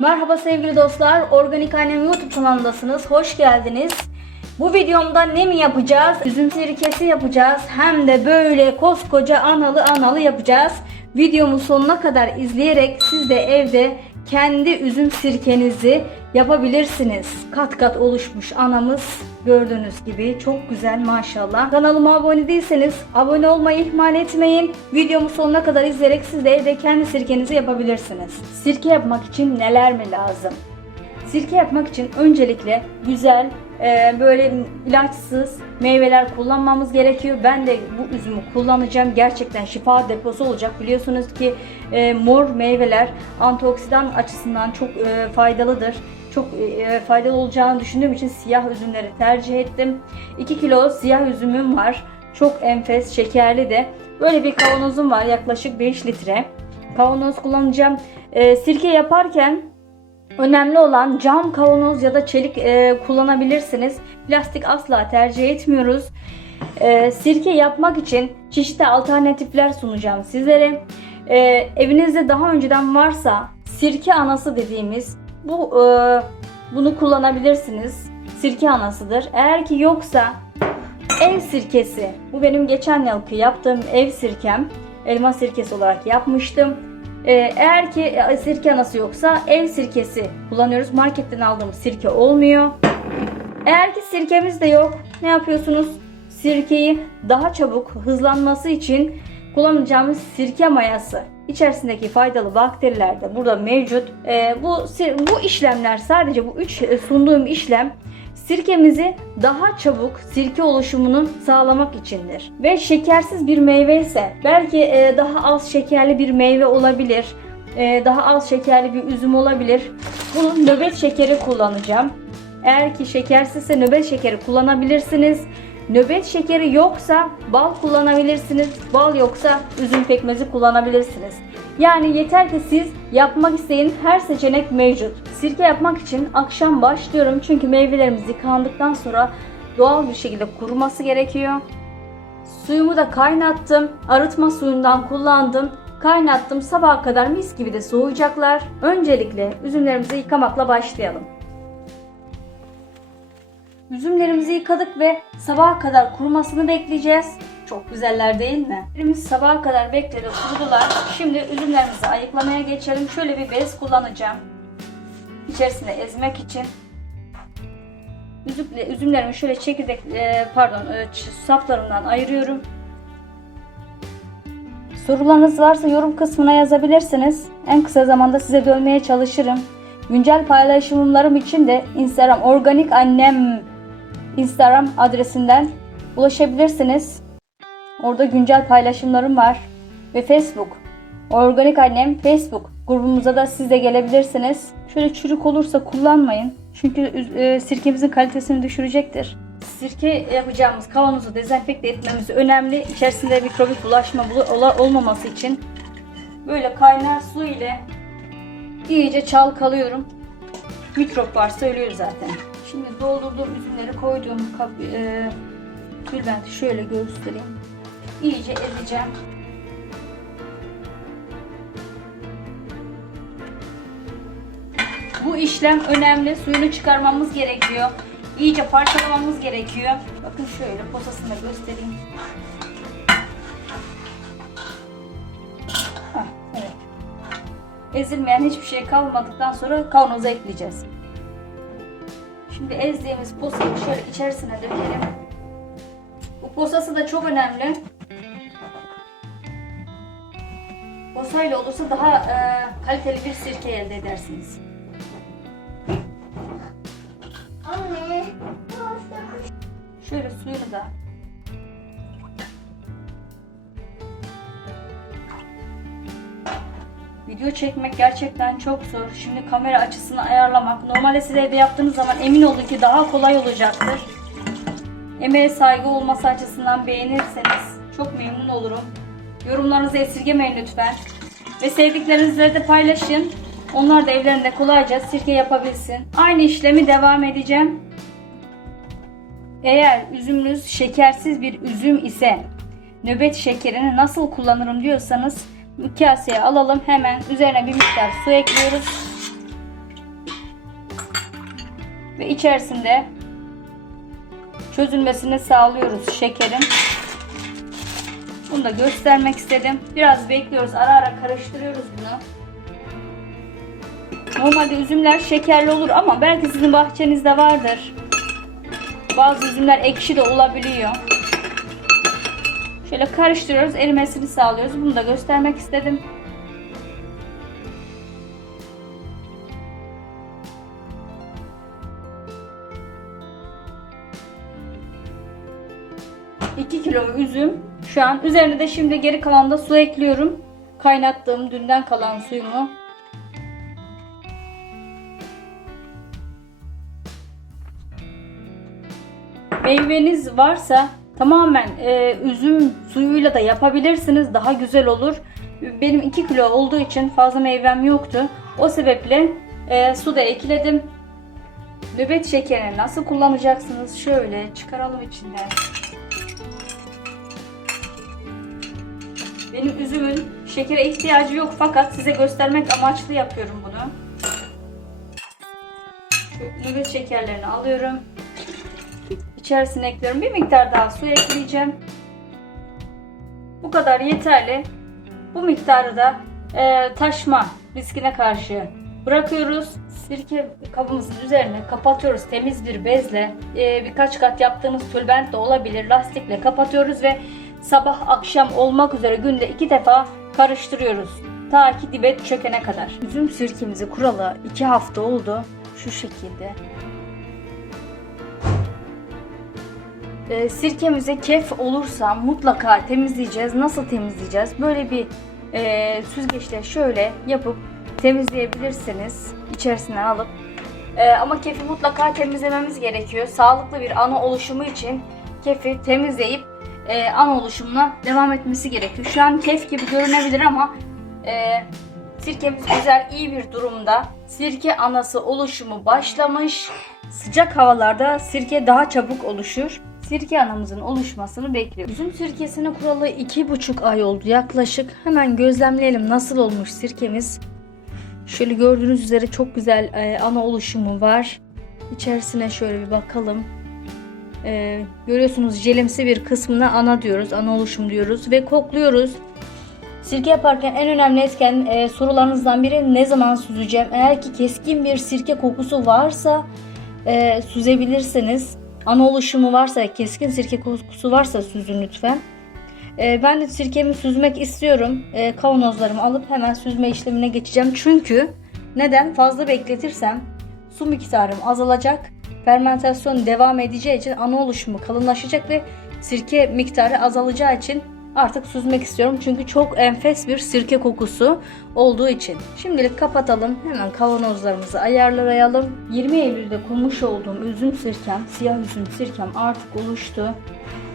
Merhaba sevgili dostlar. Organik Annem YouTube kanalındasınız. Hoş geldiniz. Bu videomda ne mi yapacağız? Üzüm sirkesi yapacağız. Hem de böyle koskoca analı analı yapacağız. Videomu sonuna kadar izleyerek siz de evde kendi üzüm sirkenizi yapabilirsiniz. Kat kat oluşmuş anamız gördüğünüz gibi çok güzel maşallah. Kanalıma abone değilseniz abone olmayı ihmal etmeyin. Videomu sonuna kadar izleyerek siz de evde kendi sirkenizi yapabilirsiniz. Sirke yapmak için neler mi lazım? Sirke yapmak için öncelikle güzel e, böyle ilaçsız meyveler kullanmamız gerekiyor. Ben de bu üzümü kullanacağım. Gerçekten şifa deposu olacak. Biliyorsunuz ki e, mor meyveler antioksidan açısından çok e, faydalıdır. Çok e, faydalı olacağını düşündüğüm için siyah üzümleri tercih ettim. 2 kilo siyah üzümüm var. Çok enfes, şekerli de. Böyle bir kavanozum var yaklaşık 5 litre. Kavanoz kullanacağım. E, sirke yaparken Önemli olan cam kavanoz ya da çelik e, kullanabilirsiniz. Plastik asla tercih etmiyoruz. E, sirke yapmak için çeşitli alternatifler sunacağım sizlere. E, evinizde daha önceden varsa sirke anası dediğimiz bu e, bunu kullanabilirsiniz. Sirke anasıdır. Eğer ki yoksa ev sirkesi. Bu benim geçen yılki yaptığım ev sirkem. Elma sirkesi olarak yapmıştım. Ee, eğer ki e, sirke anası yoksa ev sirkesi kullanıyoruz. Marketten aldığımız sirke olmuyor. Eğer ki sirkemiz de yok ne yapıyorsunuz? Sirkeyi daha çabuk hızlanması için kullanacağımız sirke mayası. İçerisindeki faydalı bakteriler de burada mevcut. Ee, bu bu işlemler sadece bu üç e, sunduğum işlem sirkemizi daha çabuk sirke oluşumunu sağlamak içindir. Ve şekersiz bir meyve ise belki e, daha az şekerli bir meyve olabilir. e, daha az şekerli bir üzüm olabilir. Bunun nöbet şekeri kullanacağım. Eğer ki şekersizse nöbet şekeri kullanabilirsiniz. Nöbet şekeri yoksa bal kullanabilirsiniz. Bal yoksa üzüm pekmezi kullanabilirsiniz. Yani yeter ki siz yapmak isteyin her seçenek mevcut. Sirke yapmak için akşam başlıyorum çünkü meyvelerimiz yıkandıktan sonra doğal bir şekilde kuruması gerekiyor. Suyumu da kaynattım. Arıtma suyundan kullandım. Kaynattım. Sabaha kadar mis gibi de soğuyacaklar. Öncelikle üzümlerimizi yıkamakla başlayalım. Üzümlerimizi yıkadık ve sabaha kadar kurumasını bekleyeceğiz. Çok güzeller değil mi? Üzümlerimiz sabaha kadar bekledi, kurudular. Şimdi üzümlerimizi ayıklamaya geçelim. Şöyle bir bez kullanacağım. İçerisine ezmek için. Üzümle, üzümlerimi şöyle çekirdek, e, pardon, e, saplarından ayırıyorum. Sorularınız varsa yorum kısmına yazabilirsiniz. En kısa zamanda size dönmeye çalışırım. Güncel paylaşımlarım için de Instagram organik annem Instagram adresinden ulaşabilirsiniz. Orada güncel paylaşımlarım var ve Facebook Organik Annem Facebook grubumuza da siz de gelebilirsiniz. Şöyle çürük olursa kullanmayın. Çünkü e, sirkemizin kalitesini düşürecektir. Sirke yapacağımız kavanozu dezenfekte etmemiz önemli. İçerisinde mikrobik bulaşma olmaması için böyle kaynar su ile iyice çalkalıyorum. Mikrop varsa ölüyor zaten. Şimdi doldurduğum üzümleri koyduğum kap, e, tülbenti şöyle göstereyim. İyice ezeceğim. Bu işlem önemli. Suyunu çıkarmamız gerekiyor. İyice parçalamamız gerekiyor. Bakın şöyle posasını göstereyim. Ezilmeyen hiçbir şey kalmadıktan sonra kavanoza ekleyeceğiz. Şimdi ezdiğimiz posayı şöyle içerisine dökelim. Bu posası da çok önemli. Posayla olursa daha e, kaliteli bir sirke elde edersiniz. Anne. Şöyle suyunu da Video çekmek gerçekten çok zor. Şimdi kamera açısını ayarlamak. Normalde siz evde yaptığınız zaman emin olun ki daha kolay olacaktır. Emeğe saygı olması açısından beğenirseniz çok memnun olurum. Yorumlarınızı esirgemeyin lütfen. Ve sevdiklerinizle de paylaşın. Onlar da evlerinde kolayca sirke yapabilsin. Aynı işlemi devam edeceğim. Eğer üzümünüz şekersiz bir üzüm ise nöbet şekerini nasıl kullanırım diyorsanız kaseye alalım hemen üzerine bir miktar su ekliyoruz. Ve içerisinde çözülmesini sağlıyoruz şekerin. Bunu da göstermek istedim. Biraz bekliyoruz. Ara ara karıştırıyoruz bunu. Normalde üzümler şekerli olur ama belki sizin bahçenizde vardır. Bazı üzümler ekşi de olabiliyor. Şöyle karıştırıyoruz, erimesini sağlıyoruz. Bunu da göstermek istedim. İki kilo üzüm. Şu an üzerine de şimdi geri kalan da su ekliyorum. Kaynattığım dünden kalan suyumu meyveniz varsa tamamen e, üzüm suyuyla da yapabilirsiniz. Daha güzel olur. Benim 2 kilo olduğu için fazla meyvem yoktu. O sebeple e, su da ekledim. Nöbet şekerini nasıl kullanacaksınız? Şöyle çıkaralım içinden. Benim üzümün şekere ihtiyacı yok fakat size göstermek amaçlı yapıyorum bunu. Nöbet şekerlerini alıyorum. İçerisine ekliyorum. Bir miktar daha su ekleyeceğim. Bu kadar yeterli. Bu miktarı da e, taşma riskine karşı bırakıyoruz. Sirke kabımızın üzerine kapatıyoruz temiz bir bezle. E, birkaç kat yaptığımız tülbent de olabilir. Lastikle kapatıyoruz ve sabah akşam olmak üzere günde iki defa karıştırıyoruz. Ta ki dibe çökene kadar. Üzüm sirkemizi kuralı iki hafta oldu. Şu şekilde. E, sirkemize kef olursa mutlaka temizleyeceğiz. Nasıl temizleyeceğiz? Böyle bir e, süzgeçle şöyle yapıp temizleyebilirsiniz. İçerisine alıp. E, ama kefi mutlaka temizlememiz gerekiyor. Sağlıklı bir ana oluşumu için kefi temizleyip e, ana oluşumuna devam etmesi gerekiyor. Şu an kef gibi görünebilir ama e, sirkemiz güzel, iyi bir durumda. Sirke anası oluşumu başlamış. Sıcak havalarda sirke daha çabuk oluşur. Sirke anamızın oluşmasını bekliyoruz. Üzüm sirkesini kuralı iki buçuk ay oldu yaklaşık. Hemen gözlemleyelim nasıl olmuş sirkemiz. Şöyle gördüğünüz üzere çok güzel e, ana oluşumu var. İçerisine şöyle bir bakalım. E, görüyorsunuz jelimsi bir kısmına ana diyoruz, ana oluşum diyoruz ve kokluyoruz. Sirke yaparken en önemli etken e, sorularınızdan biri ne zaman süzeceğim? Eğer ki keskin bir sirke kokusu varsa e, süzebilirsiniz. Ana oluşumu varsa, keskin sirke kokusu varsa süzün lütfen. E, ben de sirkemi süzmek istiyorum. E, kavanozlarımı alıp hemen süzme işlemine geçeceğim. Çünkü neden? Fazla bekletirsem su miktarım azalacak. Fermentasyon devam edeceği için ana oluşumu kalınlaşacak ve sirke miktarı azalacağı için artık süzmek istiyorum. Çünkü çok enfes bir sirke kokusu olduğu için. Şimdilik kapatalım. Hemen kavanozlarımızı ayarlayalım. 20 Eylül'de kurmuş olduğum üzüm sirkem, siyah üzüm sirkem artık oluştu.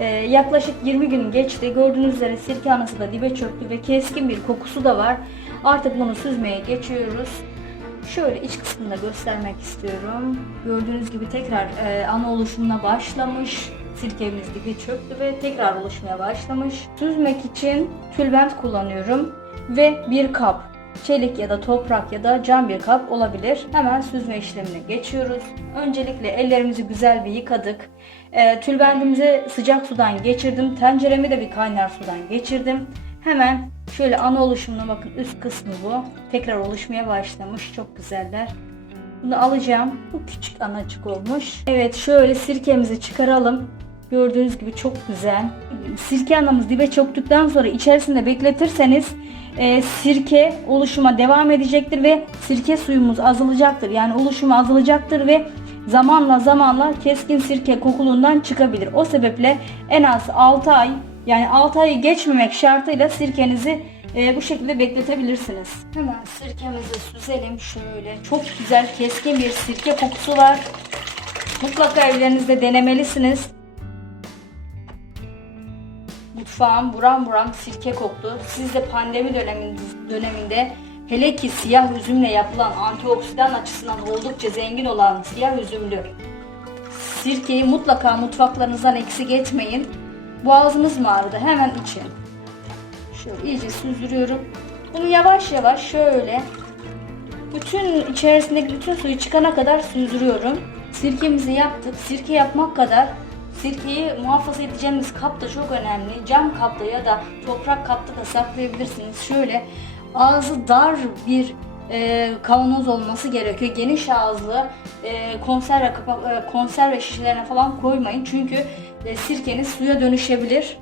Ee, yaklaşık 20 gün geçti. Gördüğünüz üzere sirke anası da dibe çöktü ve keskin bir kokusu da var. Artık bunu süzmeye geçiyoruz. Şöyle iç kısmını da göstermek istiyorum. Gördüğünüz gibi tekrar e, ana oluşumuna başlamış. Sirkemiz dibe çöktü ve tekrar oluşmaya başlamış. Süzmek için tülbent kullanıyorum ve bir kap. Çelik ya da toprak ya da cam bir kap olabilir. Hemen süzme işlemine geçiyoruz. Öncelikle ellerimizi güzel bir yıkadık. E, tülbentimizi sıcak sudan geçirdim. Tenceremi de bir kaynar sudan geçirdim. Hemen şöyle ana oluşumuna bakın üst kısmı bu. Tekrar oluşmaya başlamış. Çok güzeller. Bunu alacağım. Bu küçük anacık olmuş. Evet şöyle sirkemizi çıkaralım. Gördüğünüz gibi çok güzel. Sirke anamız dibe çöktükten sonra içerisinde bekletirseniz e, sirke oluşuma devam edecektir ve sirke suyumuz azalacaktır. Yani oluşumu azalacaktır ve zamanla zamanla keskin sirke kokuluğundan çıkabilir. O sebeple en az 6 ay yani 6 ayı geçmemek şartıyla sirkenizi e, bu şekilde bekletebilirsiniz. Hemen sirkemizi süzelim şöyle. Çok güzel keskin bir sirke kokusu var. Mutlaka evlerinizde denemelisiniz. Mutfağım buram buram sirke koktu. Siz de pandemi döneminde, döneminde hele ki siyah üzümle yapılan antioksidan açısından oldukça zengin olan siyah üzümlü sirkeyi mutlaka mutfaklarınızdan eksik etmeyin. Boğazınız mı ağrıdı? Hemen için. Şöyle iyice süzdürüyorum. Bunu yavaş yavaş şöyle bütün içerisindeki bütün suyu çıkana kadar süzdürüyorum. Sirkemizi yaptık. Sirke yapmak kadar sirkeyi muhafaza edeceğimiz kap da çok önemli. Cam kapta ya da toprak kapta da saklayabilirsiniz. Şöyle ağzı dar bir e, kavanoz olması gerekiyor. Geniş ağızlı e, konserve kapa- e, konserve şişelerine falan koymayın. Çünkü e, sirkeniz suya dönüşebilir.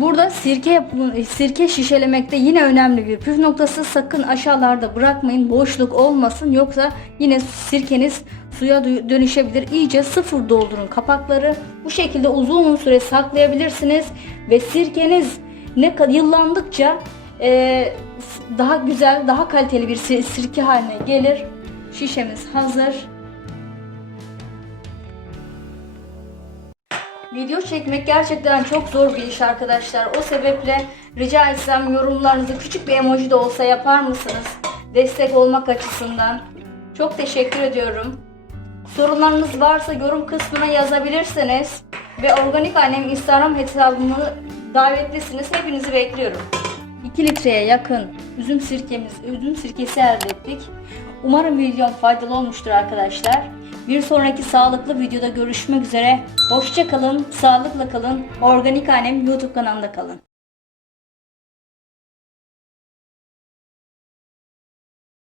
Burada sirke yapımı, sirke şişelemekte yine önemli bir püf noktası. Sakın aşağılarda bırakmayın. Boşluk olmasın. Yoksa yine sirkeniz suya dö- dönüşebilir. İyice sıfır doldurun kapakları. Bu şekilde uzun süre saklayabilirsiniz. Ve sirkeniz ne kadar yıllandıkça e, daha güzel, daha kaliteli bir sir- sirke haline gelir. Şişemiz hazır. Video çekmek gerçekten çok zor bir iş arkadaşlar. O sebeple rica etsem yorumlarınızı küçük bir emoji de olsa yapar mısınız? Destek olmak açısından. Çok teşekkür ediyorum. Sorunlarınız varsa yorum kısmına yazabilirsiniz. Ve Organik Annem Instagram hesabımı davetlisiniz. Hepinizi bekliyorum. 2 litreye yakın üzüm sirkemiz, üzüm sirkesi elde ettik. Umarım videom faydalı olmuştur arkadaşlar. Bir sonraki sağlıklı videoda görüşmek üzere. Hoşça kalın, sağlıkla kalın. Organik Annem YouTube kanalında kalın.